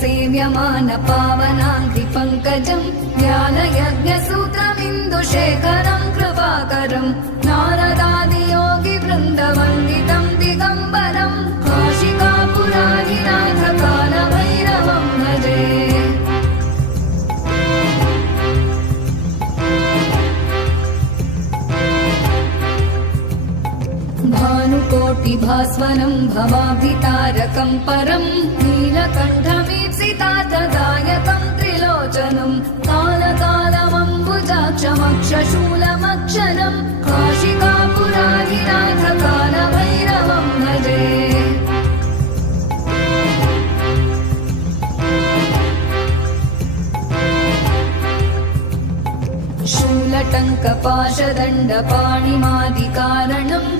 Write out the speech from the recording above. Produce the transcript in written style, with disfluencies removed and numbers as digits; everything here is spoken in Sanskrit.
सेव्यमान पावनाङ्घ्रिपङ्कजम् ज्ञानयज्ञसूत्रमिन्दुशेखरम् कृपाकरम् नारदादियोगिवृन्दवन्दितम् दिगम्बरम् काशिकापुरादिनाथ कालभैरवम् भजे। भानुकोटिभास्वरम् भवाभितारकम् परम् नीलकण्ठमीप्सितार्थदायकम् त्रिलोचनम् कालकालमम्बुजाक्षमक्षशूलमक्षरम् काशिकापुरादिनाथ कालभैरवम् भजे। शूलटङ्कपाशदण्डपाणिमादिकारणम्